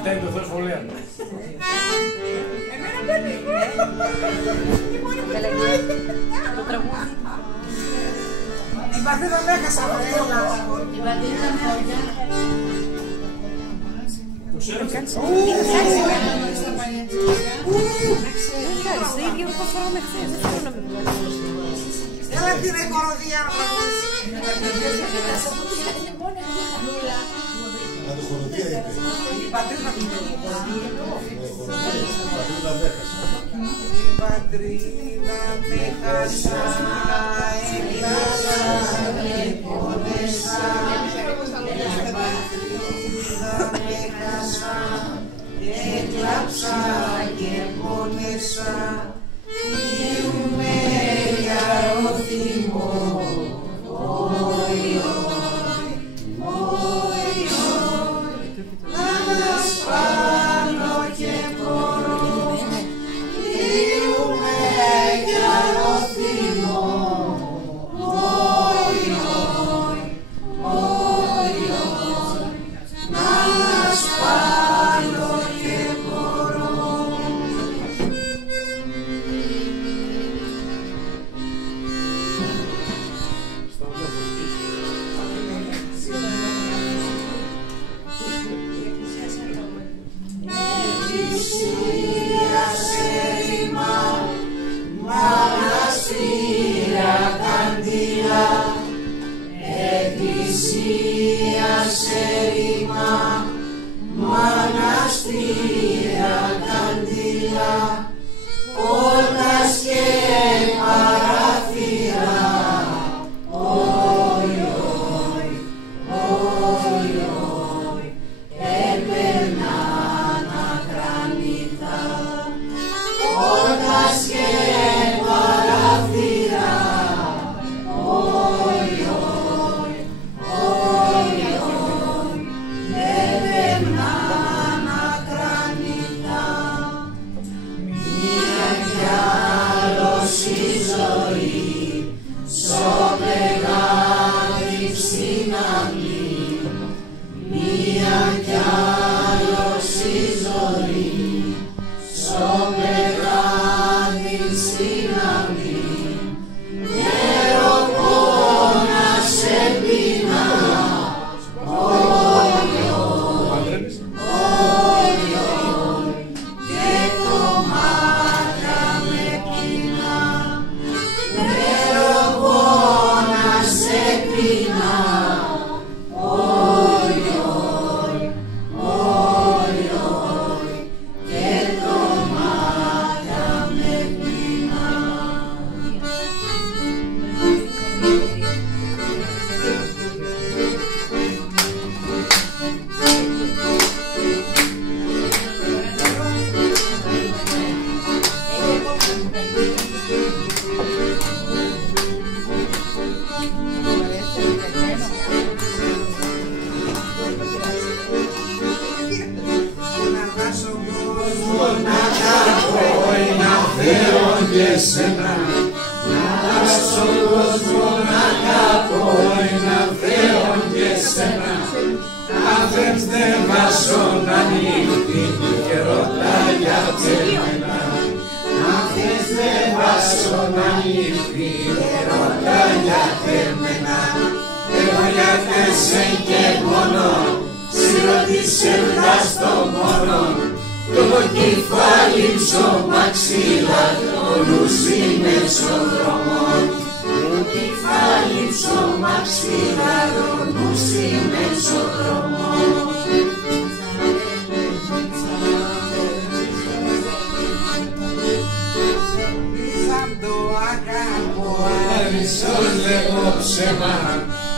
Φταίει το Θεός σχολεία. Εμένα παίρνει. Το τραγούδι. Την πατρίδα με έχασα. Την πατρίδα με έχασα. Το ξέρεις. Το ίδιο που φοράμε χθες. Δεν θέλω να με βγάλει. Έλα την κοροδία. Να το χοροδία είπε. Η πατρίδα μου. Η πατρίδα με χάσα. Η πατρίδα με χάσα. Έκλαψα και πόνεσα. Η πατρίδα με χάσα. Έκλαψα και πόνεσα. Είμαι για ροθυμό.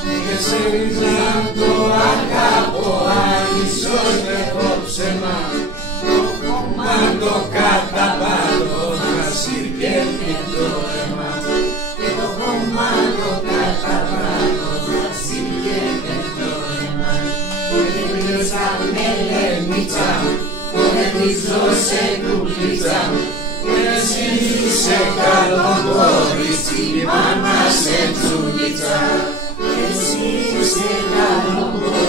και σε ρίζα το αγαπώ, ίσως με το ψέμα το κομμάτο κατά πάνω θα συρκεύει το αίμα και το κομμάτο κατά πάνω θα συρκεύει το αίμα και δεν πλήσα με λεμίτσα που δεν πλήζω σε κουκλίτσα και εσύ είσαι καλό κορίτσι η μάνα σε τσουλίτσα. Εσύ είσαι καλό κορίτσι